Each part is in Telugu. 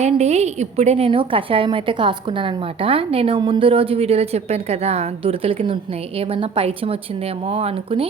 అండి. ఇప్పుడే నేను కషాయం అయితే కాసుకున్నాననమాట. నేను ముందు రోజు వీడియోలో చెప్పాను కదా! దురదల కింద ఉంటున్నాయి. ఏమన్నా పైత్యం వచ్చిందేమో అనుకుని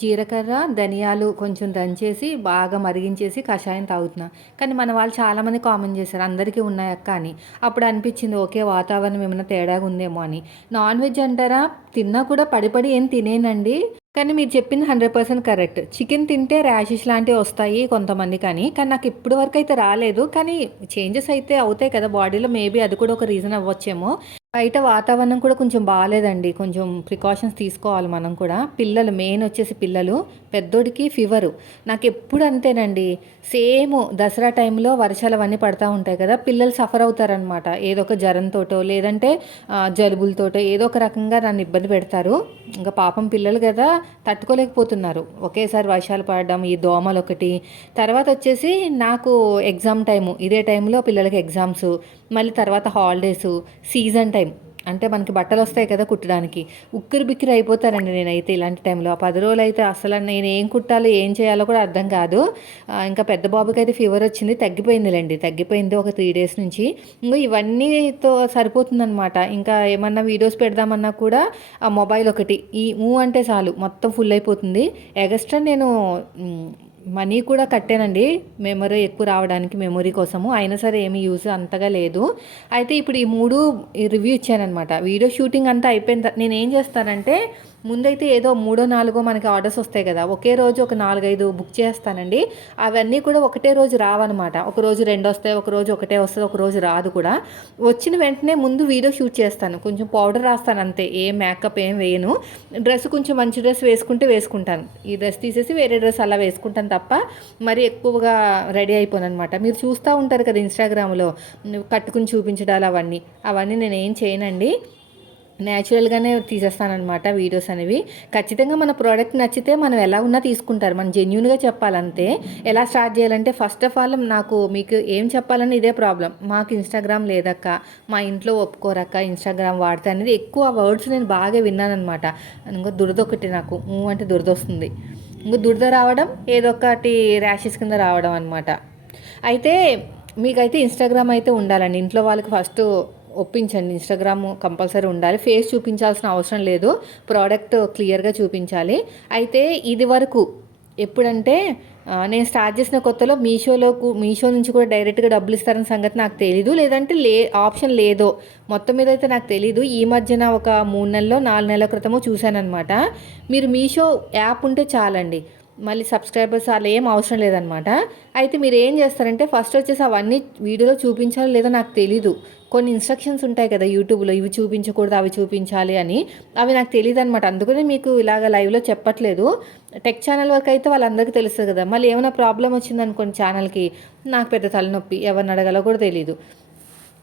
జీలకర్ర, ధనియాలు కొంచెం దంచేసి బాగా మరిగించేసి కషాయం తాగుతున్నా. కానీ మన వాళ్ళు చాలామంది కామెంట్ చేశారు. అందరికీ ఉన్నాయక్క అని. అప్పుడు అనిపించింది ఓకే. వాతావరణం ఏమైనా తేడాగా ఉందేమో అని. నాన్ వెజ్ అంటారా? తిన్నా కూడా పడి పడి ఏం తినేనండి. కానీ మీరు చెప్పింది 100% కరెక్ట్. చికెన్ తింటే ర్యాషెస్ లాంటివి వస్తాయి కొంతమందికని. కానీ నాకు ఇప్పటి వరకు అయితే రాలేదు. కానీ చేంజెస్ అయితే అవుతాయి కదా బాడీలో. మేబీ అది కూడా ఒక రీజన్ అవ్వచ్చేమో. బయట వాతావరణం కూడా కొంచెం బాలేదండి. కొంచెం ప్రికాషన్స్ తీసుకోవాలి మనం కూడా. పిల్లలు మెయిన్ వచ్చేసి పిల్లలు. పెద్దోడికి ఫీవరు. నాకెప్పుడు అంతేనండి. సేమ్ దసరా టైంలో వర్షాలు అవన్నీ పడతా ఉంటాయి కదా! పిల్లలు సఫర్ అవుతారనమాట. ఏదో ఒక జ్వరంతోటో లేదంటే జలుబులతోటో ఏదో ఒక రకంగా నన్ను ఇబ్బంది పెడతారు. ఇంకా పాపం పిల్లలు కదా తట్టుకోలేకపోతున్నారు. ఒకేసారి వర్షాలు పడడం, ఈ దోమలొకటి. తర్వాత వచ్చేసి నాకు ఎగ్జామ్ టైము. ఇదే టైంలో పిల్లలకి ఎగ్జామ్సు. మళ్ళీ తర్వాత హాలిడేసు, సీజన్ టైం. అంటే మనకి బట్టలొస్తాయి కదా కుట్టడానికి. ఉక్కిరి బిక్కిరి అయిపోతానండి నేనైతే ఇలాంటి టైంలో. ఆ 10 రోజులైతే అసలు నేను ఏం కుట్టాలో, ఏం చేయాలో కూడా అర్థం కాదు. ఇంకా పెద్ద బాబుకైతే ఫీవర్ వచ్చింది. తగ్గిపోయిందిలెండి. తగ్గిపోయింది ఒక 3 డేస్ నుంచి. ఇంగో ఇవన్నీతో సరిపోతుందనమాట. ఇంకా ఏమన్నా వీడియోస్ పెడదామన్నా కూడా ఆ మొబైల్ ఒకటి. అంటే చాలు మొత్తం ఫుల్ అయిపోతుంది. ఎగస్ట్రా నేను మనీ కూడా కట్టానండి. మెమరీ ఎక్కువ రావడానికి మెమరీ కోసము. అయినా సరే ఏమి యూజ్ అంతగా లేదు. అయితే ఇప్పుడు ఈ 3 రివ్యూ ఇచ్చాననమాట. వీడియో షూటింగ్ అంతా అయిపోయిన నేనేం చేస్తానంటే ముందైతే ఏదో మూడో నాలుగో మనకి ఆర్డర్స్ వస్తాయి కదా! ఒకే రోజు ఒక 4, 5 బుక్ చేస్తానండి. అవన్నీ కూడా ఒకటే రోజు రావన్నమాట. ఒకరోజు 2 వస్తాయి, ఒకరోజు ఒకటే వస్తది, ఒకరోజు రాదు కూడా. వచ్చిన వెంటనే ముందు వీడియో షూట్ చేస్తాను. కొంచెం పౌడర్ రాస్తాను అంతే. ఏం మేకప్ ఏం వేయను. డ్రెస్ కొంచెం మంచి డ్రెస్ వేసుకుంటే వేసుకుంటాను. ఈ డ్రెస్ తీసేసి వేరే డ్రెస్ అలా వేసుకుంటాను తప్ప మరి ఎక్కువగా రెడీ అయిపోననమాట. మీరు చూస్తూ ఉంటారు కదా ఇన్‌స్టాగ్రామ్‌లో కట్టుకుని చూపించడాలు అవన్నీ నేనేం చేయనండి. న్యాచురల్‌గానే తీసేస్తాననమాట వీడియోస్ అనేవి. ఖచ్చితంగా మన ప్రోడక్ట్ నచ్చితే మనం ఎలా ఉన్నా తీసుకుంటారు. మనం జెన్యూన్‌గా చెప్పాలంతే. ఎలా స్టార్ట్ చేయాలంటే ఫస్ట్ ఆఫ్ ఆల్ నాకు మీకు ఏం చెప్పాలని ఇదే ప్రాబ్లమ్. మాకు ఇన్‌స్టాగ్రామ్ లేదక్క, మా ఇంట్లో ఒప్పుకోరక్క ఇన్‌స్టాగ్రామ్ వాడితే అనేది ఎక్కువ వర్డ్స్ నేను బాగా విన్నాననమాట. ఇంగో దురదొకటి నాకు. అంటే దురదొస్తుంది. ఇంక దురద రావడం, ఏదో ఒకటి ర్యాషెస్ కింద రావడం అనమాట. అయితే మీకైతే ఇన్‌స్టాగ్రామ్ అయితే ఉండాలండి. ఇంట్లో వాళ్ళకి ఫస్ట్ ఒప్పించండి. ఇన్‌స్టాగ్రామ్ కంపల్సరీ ఉండాలి. ఫేస్ చూపించాల్సిన అవసరం లేదు. ప్రోడక్ట్ క్లియర్‌గా చూపించాలి. అయితే ఇది వరకు ఎప్పుడంటే నేను స్టార్ట్ చేసిన కొత్తలో మీషో నుంచి కూడా డైరెక్ట్‌గా డబ్బులు ఇస్తారన్న సంగతి నాకు తెలీదు. లేదంటే ఆప్షన్ లేదో మొత్తం మీద అయితే నాకు తెలీదు. ఈ మధ్యన ఒక 3 నెలలో, 4 నెలల క్రితమో చూశాననమాట. మీరు మీషో యాప్ ఉంటే చాలండి. మళ్ళీ సబ్స్క్రైబర్స్ అలా ఏం అవసరం లేదనమాట. అయితే మీరు ఏం చేస్తారంటే ఫస్ట్ వచ్చేసి అవన్నీ వీడియోలో చూపించాలో లేదో నాకు తెలీదు. కొన్ని ఇన్స్ట్రక్షన్స్ ఉంటాయి కదా యూట్యూబ్‌లో, ఇవి చూపించకూడదు, అవి చూపించాలి అని. అవి నాకు తెలీదనమాట. అందుకనే మీకు ఇలాగ లైవ్‌లో చెప్పట్లేదు. టెక్ ఛానల్ వరకు అయితే వాళ్ళందరికీ తెలుస్తది కదా! మళ్ళీ ఏమైనా ప్రాబ్లమ్ వచ్చిందనుకోండి ఛానల్‌కి, నాకు పెద్ద తలనొప్పి. ఎవరిని అడగాలో కూడా తెలీదు.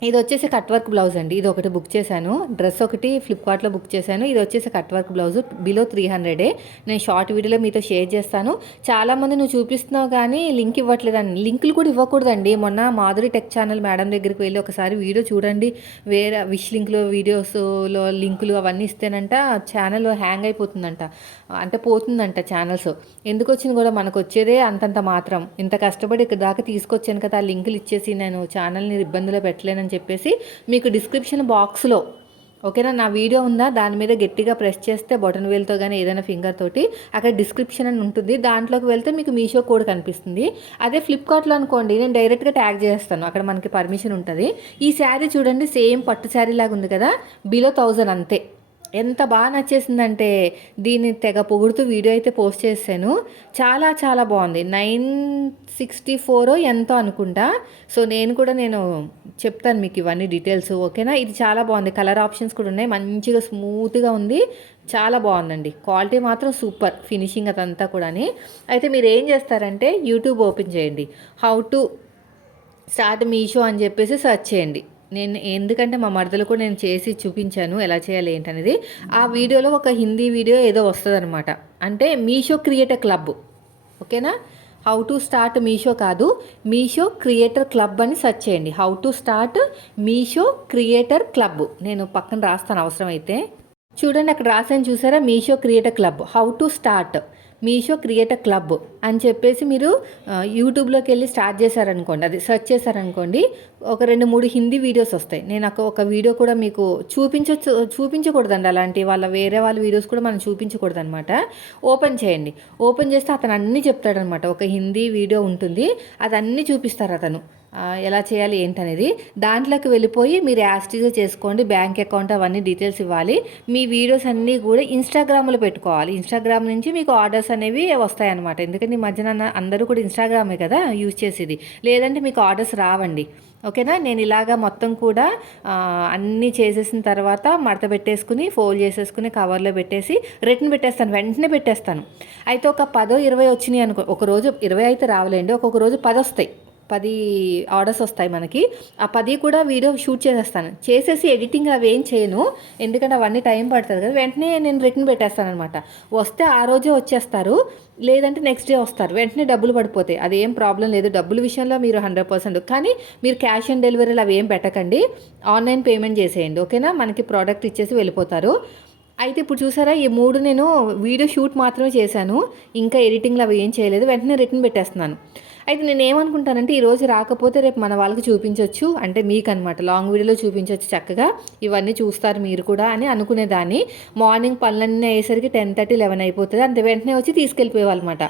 ఇది వచ్చేసి కట్ వర్క్ బ్లౌజ్ అండి. ఇది ఒకటి బుక్ చేశాను. డ్రెస్ ఒకటి ఫ్లిప్‌కార్ట్‌లో బుక్ చేశాను. ఇది వచ్చేసి కట్ వర్క్ బ్లౌజ్. బిలో 300. నేను షార్ట్ వీడియోలో మీతో షేర్ చేస్తాను. చాలామంది నువ్వు చూపిస్తున్నావు కానీ లింక్ ఇవ్వట్లేదని. లింకులు కూడా ఇవ్వకూడదండి. మొన్న మాధురి టెక్ ఛానల్ మేడం దగ్గరికి వెళ్ళి ఒకసారి వీడియో చూడండి. వేరే విష్ లింక్‌లో వీడియోస్‌లో లింకులు అవన్నీ ఇస్తేనంట ఛానల్ హ్యాంగ్ అయిపోతుందంట. అంటే పోతుందంట ఛానల్స్. ఎందుకొచ్చింది కూడా మనకొచ్చేదే అంతంత మాత్రం. ఇంత కష్టపడి ఇక్కడ దాకా తీసుకొచ్చాను కదా! ఆ లింకులు ఇచ్చేసి నేను ఛానల్‌ని ఇబ్బందిలో పెట్టలేనని చెప్పేసి మీకు డిస్క్రిప్షన్ బాక్స్‌లో ఓకేనా, నా వీడియో ఉందా దాని మీద గట్టిగా ప్రెస్ చేస్తే బటన్ వేల్తో కానీ ఏదైనా ఫింగర్ తోటి అక్కడ డిస్క్రిప్షన్ అని ఉంటుంది. దాంట్లోకి వెళ్తే మీకు మీషో కోడ్ కనిపిస్తుంది. అదే ఫ్లిప్‌కార్ట్‌లో అనుకోండి నేను డైరెక్ట్‌గా ట్యాగ్ చేస్తాను. అక్కడ మనకి పర్మిషన్ ఉంటుంది. ఈ శారీ చూడండి సేమ్ పట్టు శారీ లాగా ఉంది కదా! బిలో 1000 అంతే. ఎంత బాగా నచ్చేసిందంటే దీన్ని తెగ పొగుడుతూ వీడియో అయితే పోస్ట్ చేశాను. చాలా చాలా బాగుంది. 964 ఎంతో అనుకుంటా. సో నేను చెప్తాను మీకు ఇవన్నీ డీటెయిల్స్ ఓకేనా. ఇది చాలా బాగుంది. కలర్ ఆప్షన్స్ కూడా ఉన్నాయి. మంచిగా స్మూత్గా ఉంది. చాలా బాగుందండి. క్వాలిటీ మాత్రం సూపర్. ఫినిషింగ్ అదంతా కూడా. అయితే మీరు ఏం చేస్తారంటే యూట్యూబ్ ఓపెన్ చేయండి. హౌ టు స్టార్ట్ మీషో అని చెప్పేసి సెర్చ్ చేయండి. ఎందుకంటే మా మరదలు కూడా నేను చేసి చూపించాను ఎలా చేయాలి ఏంటనేది. ఆ వీడియోలో ఒక హిందీ వీడియో ఏదో వస్తుందన్నమాట. అంటే మీషో క్రియేటర్ క్లబ్ ఓకేనా. హౌ టు స్టార్ట్ మీషో కాదు, మీషో క్రియేటర్ క్లబ్ అని సెర్చ్ చేయండి. How to start Meesho creator club. నేను పక్కన రాస్తాను అవసరమైతే. చూడండి అక్కడ రాసాను చూసారా, Meesho creator club how to start. Meesho creator club అని చెప్పేసి మీరు యూట్యూబ్లోకి వెళ్ళి స్టార్ట్ చేశారనుకోండి, అది సెర్చ్ చేశారనుకోండి, ఒక 2-3 హిందీ వీడియోస్ వస్తాయి. నేను ఒక వీడియో కూడా మీకు చూపించకూడదండి, అలాంటి వేరే వాళ్ళ వీడియోస్ కూడా మనం చూపించకూడదు అనమాట. ఓపెన్ చేయండి. ఓపెన్ చేస్తే అతను అన్నీ చెప్తాడనమాట. ఒక హిందీ వీడియో ఉంటుంది, అది అన్నీ చూపిస్తారు అతను ఎలా చేయాలి ఏంటనేది. దాంట్లోకి వెళ్ళిపోయి మీరు యాస్టీగా చేసుకోండి. బ్యాంక్ అకౌంట్ అవన్నీ డీటెయిల్స్ ఇవ్వాలి. మీ వీడియోస్ అన్నీ కూడా ఇన్స్టాగ్రామ్లో పెట్టుకోవాలి. ఇన్స్టాగ్రామ్ నుంచి మీకు ఆర్డర్స్ అనేవి వస్తాయన్నమాట. ఎందుకంటే ఈ మధ్యన అందరూ కూడా ఇన్స్టాగ్రామే కదా యూజ్ చేసేది, లేదంటే మీకు ఆర్డర్స్ రావండి. ఓకేనా. నేను ఇలాగా మొత్తం కూడా అన్నీ చేసేసిన తర్వాత మడత పెట్టేసుకుని ఫోల్డ్ చేసేసుకుని కవర్లో పెట్టేసి రిటర్న్ పెట్టేస్తాను, వెంటనే పెట్టేస్తాను. అయితే ఒక 10-20 వచ్చినాయి అనుకో, ఒకరోజు 20 అయితే రావలేండి, ఒక్కొక్క రోజు 10 వస్తాయి. 10 ఆర్డర్స్ వస్తాయి మనకి. ఆ 10 కూడా వీడియో షూట్ చేసేస్తాను. చేసేసి ఎడిటింగ్ అవి ఏం చేయను, ఎందుకంటే అవన్నీ టైం పడుతుంది కదా. వెంటనే నేను రిటర్న్ పెట్టేస్తాను అనమాట. వస్తే ఆ రోజే వచ్చేస్తారు, లేదంటే నెక్స్ట్ డే వస్తారు. వెంటనే డబ్బులు పడిపోతాయి, అది ఏం ప్రాబ్లం లేదు. డబ్బుల విషయంలో మీరు 100%. కానీ మీరు క్యాష్ ఆన్ డెలివరీలు అవి ఏం పెట్టకండి, ఆన్లైన్ పేమెంట్ చేసేయండి. ఓకేనా. మనకి ప్రోడక్ట్ ఇచ్చేసి వెళ్ళిపోతారు. అయితే ఇప్పుడు చూసారా, ఈ 3 నేను వీడియో షూట్ మాత్రమే చేశాను, ఇంకా ఎడిటింగ్లో అవి ఏం చేయలేదు. వెంటనే రిటర్న్ పెట్టేస్తున్నాను. అయితే నేను ఏమనుకుంటానంటే, ఈరోజు రాకపోతే రేపు మన వాళ్ళకి చూపించవచ్చు, అంటే మీకు అనమాట లాంగ్ వీడియోలో చూపించవచ్చు చక్కగా, ఇవన్నీ చూస్తారు మీరు కూడా అని అనుకునేదాన్ని. మార్నింగ్ పనులన్నీ అయ్యేసరికి 10:30-11 అయిపోతుంది, అంతే. వెంటనే వచ్చి తీసుకెళ్ళిపోయేవాళ్ళమాట.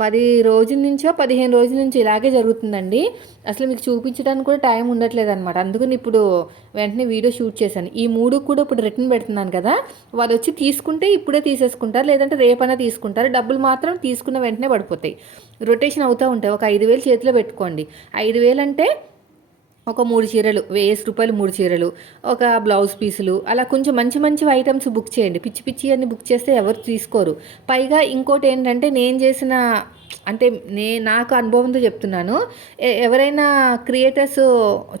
10 రోజుల నుంచో 15 రోజుల నుంచి ఇలాగే జరుగుతుందండి. అసలు మీకు చూపించడానికి కూడా టైం ఉండట్లేదు అనమాట. అందుకని ఇప్పుడు వెంటనే వీడియో షూట్ చేశాను. ఈ 3 కూడా ఇప్పుడు రిటర్న్ పెడుతున్నాను కదా, వాళ్ళు వచ్చి తీసుకుంటే ఇప్పుడే తీసేసుకుంటారు, లేదంటే రేపైనా తీసుకుంటారు. డబ్బులు మాత్రం తీసుకున్న వెంటనే పడిపోతాయి, రొటేషన్ అవుతూ ఉంటాయి. ఒక 5,000 చేతిలో పెట్టుకోండి. 5,000 అంటే ఒక 3 చీరలు, ₹1000 3 చీరలు, ఒక బ్లౌజ్ పీసులు, అలా కొంచెం మంచి మంచి ఐటమ్స్ బుక్ చేయండి. పిచ్చి పిచ్చి అన్ని బుక్ చేస్తే ఎవరు తీసుకోరు. పైగా ఇంకోటి ఏంటంటే, నేను చేసిన, అంటే నాకు అనుభవంతో చెప్తున్నాను, ఎవరైనా క్రియేటర్స్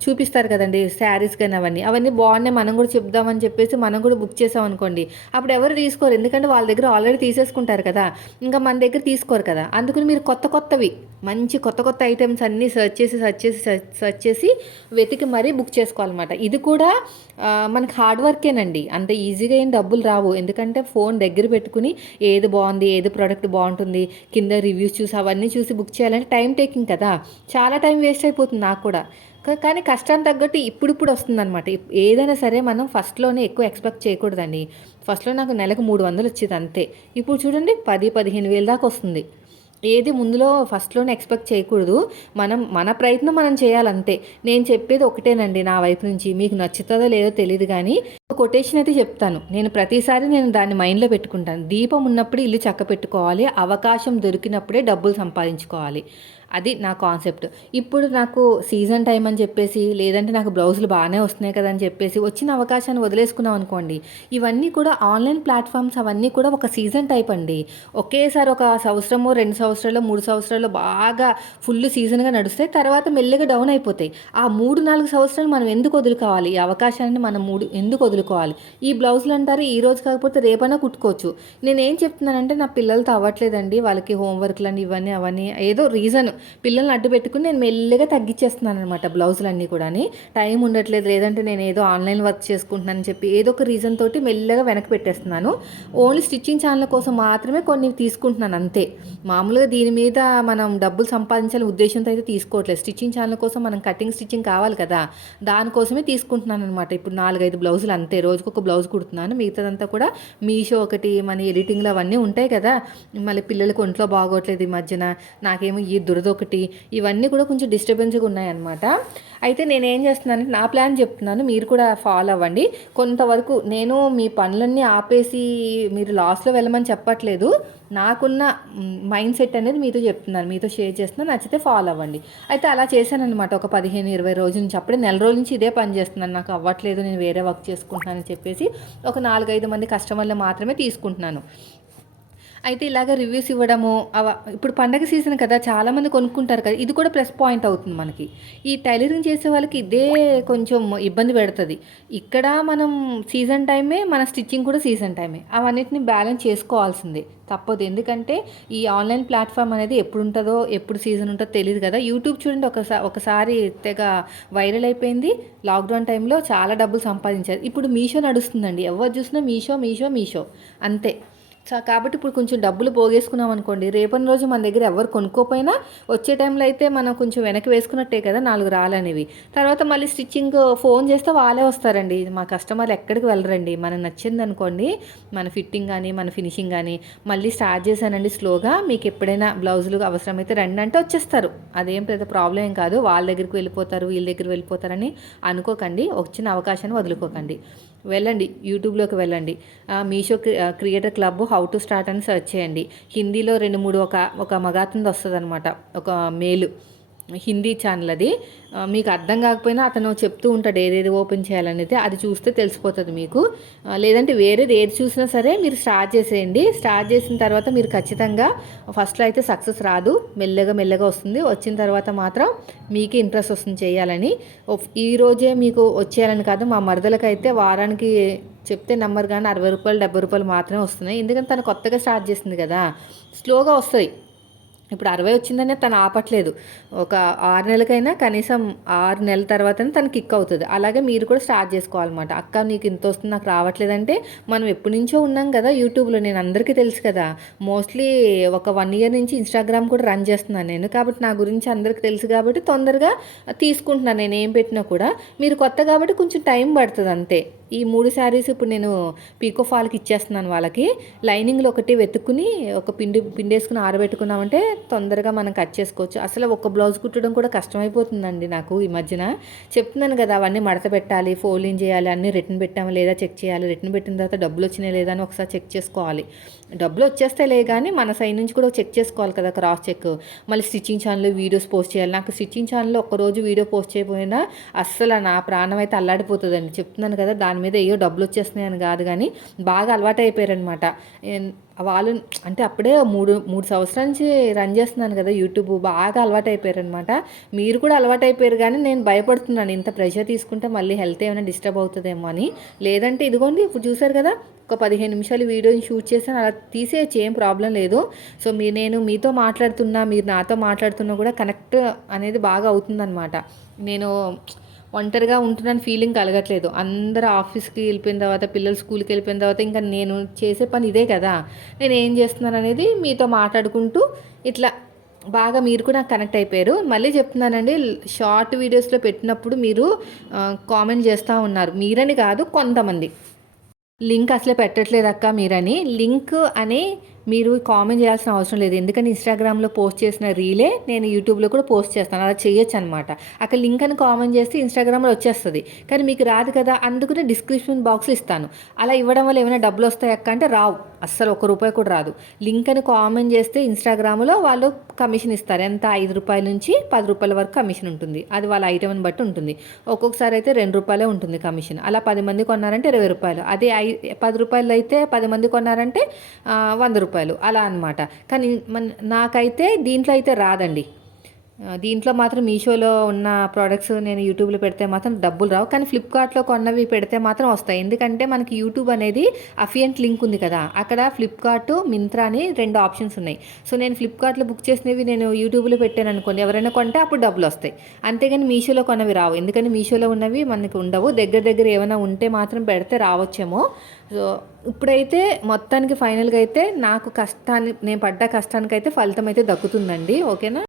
చూపిస్తారు కదండి శారీస్ కానీ అవన్నీ బాగున్నాయి, మనం కూడా చెప్దామని చెప్పేసి మనం కూడా బుక్ చేసాం అనుకోండి, అప్పుడు ఎవరు తీసుకోరు. ఎందుకంటే వాళ్ళ దగ్గర ఆల్రెడీ తీసేసుకుంటారు కదా, ఇంకా మన దగ్గర తీసుకోరు కదా. అందుకని మీరు కొత్తవి మంచి కొత్త ఐటమ్స్ అన్నీ సెర్చ్ చేసి వెతికి మరీ బుక్ చేసుకోవాలన్నమాట. ఇది కూడా మనకి హార్డ్ వర్కేనండి, అంత ఈజీగా ఏం డబ్బులు రావు. ఎందుకంటే ఫోన్ దగ్గర పెట్టుకుని ఏది బాగుంది, ఏది ప్రోడక్ట్ బాగుంటుంది, కింద రివ్యూస్ చూసి అవన్నీ చూసి బుక్ చేయాలంటే టైం టేకింగ్ కదా, చాలా టైం వేస్ట్ అయిపోతుంది నాకు కూడా. కానీ కష్టాన్ని తగ్గట్టు ఇప్పుడు వస్తుందన్నమాట. ఏదైనా సరే మనం ఫస్ట్లోనే ఎక్కువ ఎక్స్పెక్ట్ చేయకూడదండి. ఫస్ట్లో నాకు నెలకు 300 వచ్చేది అంతే. ఇప్పుడు చూడండి 10-15 వేలు దాకా వస్తుంది. ఏది ముందులో ఫస్ట్లోనే ఎక్స్పెక్ట్ చేయకూడదు. మన ప్రయత్నం మనం చేయాలంతే. నేను చెప్పేది ఒకటేనండి నా వైపు నుంచి, మీకు నచ్చుతుందో లేదో తెలియదు, కానీ కొటేషన్ అయితే చెప్తాను. నేను ప్రతిసారి దాన్ని మైండ్లో పెట్టుకుంటాను. దీపం ఉన్నప్పుడు ఇల్లు చక్క పెట్టుకోవాలి, అవకాశం దొరికినప్పుడే డబ్బులు సంపాదించుకోవాలి. అది నా కాన్సెప్ట్. ఇప్పుడు నాకు సీజన్ టైం అని చెప్పేసి, లేదంటే నాకు బ్లౌజులు బాగానే వస్తున్నాయి కదా అని చెప్పేసి వచ్చిన అవకాశాన్ని వదిలేసుకున్నాం అనుకోండి, ఇవన్నీ కూడా ఆన్లైన్ ప్లాట్ఫామ్స్ అవన్నీ కూడా ఒక సీజన్ టైప్ అండి. ఒకేసారి ఒక సంవత్సరమో 2 సంవత్సరాలు 3 సంవత్సరాలు బాగా ఫుల్ సీజన్గా నడుస్తాయి, తర్వాత మెల్లిగా డౌన్ అయిపోతాయి. ఆ 3-4 సంవత్సరాలు మనం ఎందుకు వదులుకోవాలి? ఈ అవకాశాన్ని మనం ఎందుకు వదులుకోవాలి? ఈ బ్లౌజులు అంటారు ఈ రోజు కాకపోతే రేపైనా కుట్టుకోవచ్చు. నేనేం చెప్తున్నానంటే, నా పిల్లలతో అవ్వట్లేదండి, వాళ్ళకి హోంవర్క్లు అని ఇవన్నీ అవన్నీ ఏదో రీజన్, పిల్లల్ని అడ్డు పెట్టుకుని నేను మెల్లగా తగ్గించేస్తున్నాను అనమాట బ్లౌజులన్నీ కూడా. టైం ఉండట్లేదు, లేదంటే నేను ఏదో ఆన్లైన్ వర్క్ చేసుకుంటున్నానని చెప్పి ఏదో ఒక రీజన్ తోటి మెల్లగా వెనక్కి పెట్టేస్తున్నాను. ఓన్లీ స్టిచ్చింగ్ ఛానల్ కోసం మాత్రమే కొన్ని తీసుకుంటున్నాను అంతే. మామూలుగా దీని మీద మనం డబ్బులు సంపాదించాలని ఉద్దేశంతో అయితే తీసుకోవట్లేదు. స్టిచ్చింగ్ ఛానల్ కోసం మనం కటింగ్ స్టిచ్చింగ్ కావాలి కదా, దానికోసమే తీసుకుంటున్నాను అనమాట. ఇప్పుడు 4-5 బ్లౌజులు అంతే, రోజుకొక బ్లౌజ్ కుడుతున్నాను. మిగతాదంతా కూడా మీషో ఒకటి, మన ఎడిటింగ్లో అవన్నీ ఉంటాయి కదా. మళ్ళీ పిల్లలకి ఒంట్లో బాగోట్లేదు ఈ మధ్యన, నాకేమో ఈ ఒకటి, ఇవన్నీ కూడా కొంచెం డిస్టర్బెన్స్గా ఉన్నాయన్నమాట. అయితే నేనేం చేస్తున్నానంటే, నా ప్లాన్ చెప్తున్నాను, మీరు కూడా ఫాలో అవ్వండి. కొంతవరకు నేను మీ పనులన్నీ ఆపేసి మీరు లాస్లో వెళ్ళమని చెప్పట్లేదు, నాకున్న మైండ్ సెట్ అనేది మీతో చెప్తున్నాను, మీతో షేర్ చేస్తున్నాను, నచ్చితే ఫాలో అవ్వండి. అయితే అలా చేశానన్నమాట ఒక 15-20 రోజుల నుంచి. అప్పుడే నెల రోజుల నుంచి ఇదే పని చేస్తున్నాను, నాకు అవ్వట్లేదు, నేను వేరే వర్క్ చేసుకుంటున్నానని చెప్పేసి ఒక 4-5 మంది కస్టమర్లు మాత్రమే తీసుకుంటున్నాను. అయితే ఇలాగ రివ్యూస్ ఇవ్వడము, ఇప్పుడు పండగ సీజన్ కదా, చాలామంది కొనుక్కుంటారు కదా, ఇది కూడా ప్లస్ పాయింట్ అవుతుంది మనకి. ఈ టైలరింగ్ చేసే వాళ్ళకి ఇదే కొంచెం ఇబ్బంది పెడుతుంది. ఇక్కడ మనం సీజన్ టైమే, మన స్టిచ్చింగ్ కూడా సీజన్ టైమే, అవన్నిటిని బ్యాలెన్స్ చేసుకోవాల్సిందే, తప్పదు. ఎందుకంటే ఈ ఆన్లైన్ ప్లాట్ఫామ్ అనేది ఎప్పుడు ఉంటుందో, ఎప్పుడు సీజన్ ఉంటుందో తెలియదు కదా. యూట్యూబ్ చూడండి, ఒకసారి తెగ వైరల్ అయిపోయింది, లాక్డౌన్ టైంలో చాలా డబ్బులు సంపాదించారు. ఇప్పుడు మీషో నడుస్తుందండి, ఎవరు చూసినా మీషో అంతే. కాబట్టి ఇప్పుడు కొంచెం డబ్బులు పోగేసుకున్నాం అనుకోండి, రేపటి రోజు మన దగ్గర ఎవరు కొనుక్కోపోయినా వచ్చే టైంలో అయితే మనం కొంచెం వెనక్కి వేసుకున్నట్టే కదా 4 రాలనేవి. తర్వాత మళ్ళీ స్టిచ్చింగ్ ఫోన్ చేస్తే వాళ్ళే వస్తారండి. మా కస్టమర్లు ఎక్కడికి వెళ్ళరండి. మనకు నచ్చిందనుకోండి, మన ఫిట్టింగ్ కానీ, మన ఫినిషింగ్ కానీ, మళ్ళీ స్టార్ట్ చేశానండి స్లోగా, మీకు ఎప్పుడైనా బ్లౌజులు అవసరమైతే రండి అంటే వచ్చేస్తారు. అదేం పెద్ద ప్రాబ్లం ఏం కాదు. వాళ్ళ దగ్గరికి వెళ్ళిపోతారు, వీళ్ళ దగ్గర వెళ్ళిపోతారని అనుకోకండి. వచ్చిన అవకాశాన్ని వదులుకోకండి. వెళ్ళండి, యూట్యూబ్లోకి వెళ్ళండి. Meesho creator club how to start అని సెర్చ్ చేయండి. హిందీలో 2, 3 ఒక మగాతంది వస్తుంది అనమాట, ఒక మేలు హిందీ ఛానల్ అది. మీకు అర్థం కాకపోయినా అతను చెప్తూ ఉంటాడు ఏదేది ఓపెన్ చేయాలనేది, అది చూస్తే తెలిసిపోతుంది మీకు. లేదంటే వేరేది ఏది చూసినా సరే మీరు స్టార్ట్ చేసేయండి. స్టార్ట్ చేసిన తర్వాత మీరు ఖచ్చితంగా ఫస్ట్లో అయితే సక్సెస్ రాదు, మెల్లగా మెల్లగా వస్తుంది. వచ్చిన తర్వాత మాత్రం మీకే ఇంట్రెస్ట్ వస్తుంది చేయాలని. ఈరోజే మీకు వచ్చేయాలని కాదు, మా మరదలకైతే వారానికి చెప్తే నెంబర్ కానీ 60 రూపాయలు 70 రూపాయలు మాత్రమే వస్తున్నాయి. ఎందుకంటే తను కొత్తగా స్టార్ట్ చేసింది కదా, స్లోగా వస్తాయి. ఇప్పుడు 60 వచ్చిందనే తను ఆపట్లేదు. ఒక 6 నెలలకైనా కనీసం 6 నెలల తర్వాతనే తను కిక్ అవుతుంది. అలాగే మీరు కూడా స్టార్ట్ చేసుకోవాలన్నమాట. అక్క నీకు ఇంత వస్తుంది నాకు రావట్లేదంటే, మనం ఎప్పటి నుంచో ఉన్నాం కదా యూట్యూబ్లో, నేను అందరికీ తెలుసు కదా. మోస్ట్లీ ఒక 1 ఇయర్ నుంచి ఇన్స్టాగ్రామ్ కూడా రన్ చేస్తున్నాను నేను. కాబట్టి నా గురించి అందరికీ తెలుసు కాబట్టి తొందరగా తీసుకుంటున్నాను నేను ఏం పెట్టినా కూడా. మీరు కొత్త కాబట్టి కొంచెం టైం పడుతుంది అంతే. ఈ 3 శారీస్ ఇప్పుడు నేను పీకో ఫాల్కి ఇచ్చేస్తున్నాను వాళ్ళకి. లైనింగ్లో ఒకటి వెతుక్కుని ఒక పిండేసుకుని ఆరబెట్టుకున్నామంటే తొందరగా మనం కట్ చేసుకోవచ్చు. అసలు ఒక బ్లౌజ్ కుట్టడం కూడా కష్టమైపోతుందండి నాకు ఈ మధ్యన. చెప్తున్నాను కదా, అవన్నీ మడత పెట్టాలి, ఫోల్డింగ్ చేయాలి, అన్నీ రిటర్న్ పెట్టామా లేదా చెక్ చేయాలి. రిటర్న్ పెట్టిన తర్వాత డబ్బులు వచ్చినాయి లేదా అని ఒకసారి చెక్ చేసుకోవాలి. డబ్బులు వచ్చేస్తే కానీ మన సైడ్ నుంచి కూడా చెక్ చేసుకోవాలి కదా, క్రాస్ చెక్. మళ్ళీ స్టిచ్చింగ్ ఛానల్లో వీడియోస్ పోస్ట్ చేయాలి. నాకు స్టిచ్చింగ్ ఛానల్లో ఒక్కరోజు వీడియో పోస్ట్ చేయకపోయినా అస్సలు నా ప్రాణం అయితే అల్లాడిపోతుందండి. చెప్తున్నాను కదా, దాని మీద ఏయో డబ్బులు వచ్చేస్తున్నాయని కాదు, కానీ బాగా అలవాటు అయిపోయారనమాట వాళ్ళు. అంటే అప్పుడే మూడు సంవత్సరాల నుంచి రన్ చేస్తున్నాను కదా యూట్యూబ్, బాగా అలవాటు అయిపోయారనమాట. మీరు కూడా అలవాటు అయిపోయారు, కానీ నేను భయపడుతున్నాను ఇంత ప్రెషర్ తీసుకుంటే మళ్ళీ హెల్త్ ఏమైనా డిస్టర్బ్ అవుతుందేమో అని. లేదంటే ఇదిగోండి ఇప్పుడు చూసారు కదా, ఒక 15 నిమిషాలు వీడియోని షూట్ చేసాను, అలా తీసేయచ్చు, ఏం ప్రాబ్లం లేదు. సో నేను మీతో మాట్లాడుతున్నా, మీరు నాతో మాట్లాడుతున్నా కూడా కనెక్ట్ అనేది బాగా అవుతుందన్నమాట. నేను ఒంటరిగా ఉంటున్నాను ఫీలింగ్ కలగట్లేదు. అందరూ ఆఫీస్కి వెళ్ళిపోయిన తర్వాత, పిల్లలు స్కూల్కి వెళ్ళిపోయిన తర్వాత ఇంకా నేను చేసే పని ఇదే కదా. నేను ఏం చేస్తున్నాను అనేది మీతో మాట్లాడుకుంటూ ఇట్లా బాగా మీరు కూడా కనెక్ట్ అయిపోయారు. మళ్ళీ చెప్తున్నానండి, షార్ట్ వీడియోస్లో పెట్టినప్పుడు మీరు కామెంట్ చేస్తూ ఉన్నారు, మీరని కాదు కొంతమంది, లింక్ అసలే పెట్టట్లేదు అక్క మీరని. లింక్ అని మీరు కామెంట్ చేయాల్సిన అవసరం లేదు. ఎందుకంటే ఇన్స్టాగ్రామ్లో పోస్ట్ చేసిన రీలే నేను యూట్యూబ్లో కూడా పోస్ట్ చేస్తాను, అలా చేయొచ్చు అనమాట. అక్కడ లింక్ అని కామెంట్ చేస్తే ఇన్స్టాగ్రామ్లో వచ్చేస్తుంది, కానీ మీకు రాదు కదా, అందుకనే డిస్క్రిప్షన్ బాక్స్లో ఇస్తాను. అలా ఇవ్వడం వల్ల ఏమైనా డబ్బులు వస్తాయి అక్క అంటే రావు, అస్సలు ₹1 కూడా రాదు. లింక్ అని కామెంట్ చేస్తే ఇన్స్టాగ్రామ్లో వాళ్ళు కమిషన్ ఇస్తారు. ఎంత, ₹5 నుంచి ₹10 వరకు కమిషన్ ఉంటుంది. అది వాళ్ళ ఐటమ్ని బట్టి ఉంటుంది. ఒక్కొక్కసారి అయితే ₹2 ఉంటుంది కమిషన్. అలా 10 మంది కొన్నారంటే ₹20. అదే ₹10 అయితే 10 మంది కొన్నారంటే ₹100 అలా అనమాట. కానీ నాకైతే దీంట్లో అయితే రాదండి. దీంట్లో మాత్రం మీషోలో ఉన్న ప్రోడక్ట్స్ నేను యూట్యూబ్లో పెడితే మాత్రం డబ్బులు రావు, కానీ ఫ్లిప్కార్ట్లో కొన్నవి పెడితే మాత్రం వస్తాయి. ఎందుకంటే మనకి యూట్యూబ్ అనేది అఫిలియేట్ లింక్ ఉంది కదా, అక్కడ ఫ్లిప్కార్ట్, మింత్రా అని 2 ఆప్షన్స్ ఉన్నాయి. సో నేను ఫ్లిప్కార్ట్లో బుక్ చేసినవి నేను యూట్యూబ్లో పెట్టాను అనుకోండి, ఎవరైనా కొంటే అప్పుడు డబ్బులు వస్తాయి. అంతేగాని మీషోలో కొన్నవి రావు, ఎందుకంటే మీషోలో ఉన్నవి మనకు ఉండవు. దగ్గర ఏమైనా ఉంటే మాత్రం పెడితే రావచ్చేమో. సో ఇప్పుడైతే మొత్తానికి ఫైనల్గా అయితే నాకు నేను పడ్డ కష్టానికైతే ఫలితం అయితే దక్కుతుందండి. ఓకేనా.